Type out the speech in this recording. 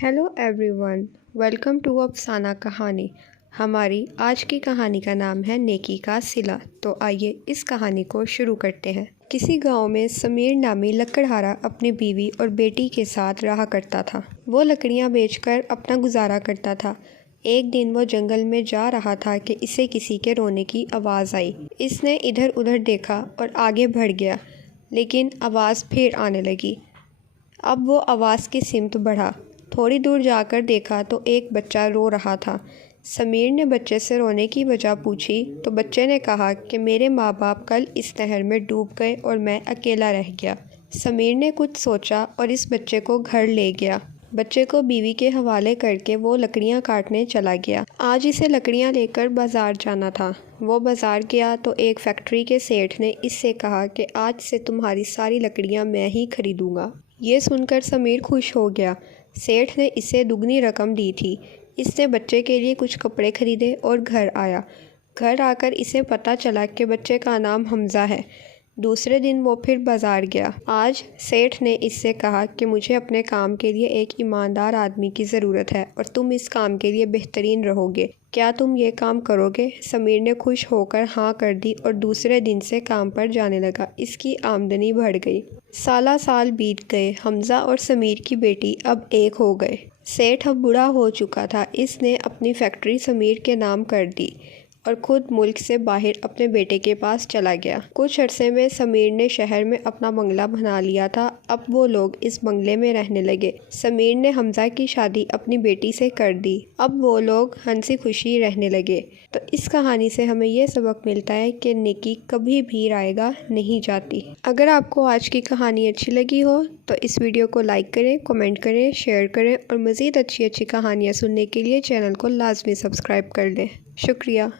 Hello everyone, welcome to अफसाना कहानी। हमारी आज की कहानी का नाम है नेकी का सिला। तो आइए इस कहानी को शुरू करते हैं। किसी गांव में समीर नामी लकड़हारा अपनी बीवी और बेटी के साथ रहा करता था। वो लकड़ियां बेचकर अपना गुजारा करता था। एक दिन वो जंगल में जा रहा था कि इसे किसी के रोने की आवाज़ आई। इसने इधर उधर देखा और आगे बढ़ गया, लेकिन आवाज़ फिर आने लगी। अब वो आवाज़ की सिमत बढ़ा। थोड़ी दूर जाकर देखा तो एक बच्चा रो रहा था। समीर ने बच्चे से रोने की वजह पूछी तो बच्चे ने कहा कि मेरे माँ बाप कल इस नहर में डूब गए और मैं अकेला रह गया। समीर ने कुछ सोचा और इस बच्चे को घर ले गया। बच्चे को बीवी के हवाले करके वो लकड़ियाँ काटने चला गया। आज इसे लकड़ियाँ लेकर बाज़ार जाना था। वो बाज़ार गया तो एक फैक्ट्री के सेठ ने इससे कहा कि आज से तुम्हारी सारी लकड़ियाँ मैं ही खरीदूँगा। ये सुनकर समीर खुश हो गया। सेठ ने इसे दुगनी रकम दी थी। इसने बच्चे के लिए कुछ कपड़े खरीदे और घर आया। घर आकर इसे पता चला कि बच्चे का नाम हमज़ा है। दूसरे दिन वो फिर बाज़ार गया। आज सेठ ने इससे कहा कि मुझे अपने काम के लिए एक ईमानदार आदमी की ज़रूरत है और तुम इस काम के लिए बेहतरीन रहोगे। क्या तुम ये काम करोगे? समीर ने खुश होकर हाँ कर दी और दूसरे दिन से काम पर जाने लगा। इसकी आमदनी बढ़ गई। साल बीत गए। हमज़ा और समीर की बेटी अब एक हो गए। सेठ अब बूढ़ा हो चुका था। इसने अपनी फैक्ट्री समीर के नाम कर दी और ख़ुद मुल्क से बाहर अपने बेटे के पास चला गया। कुछ अरसे में समीर ने शहर में अपना बंगला बना लिया था। अब वो लोग इस बंगले में रहने लगे। समीर ने हमज़ा की शादी अपनी बेटी से कर दी। अब वो लोग हंसी खुशी रहने लगे। तो इस कहानी से हमें ये सबक मिलता है कि नेकी कभी भी रायगा नहीं जाती। अगर आपको आज की कहानी अच्छी लगी हो तो इस वीडियो को लाइक करें, कमेंट करें, शेयर करें और मज़ीद अच्छी कहानियाँ सुनने के लिए चैनल को लाजमी सब्सक्राइब कर लें। शुक्रिया।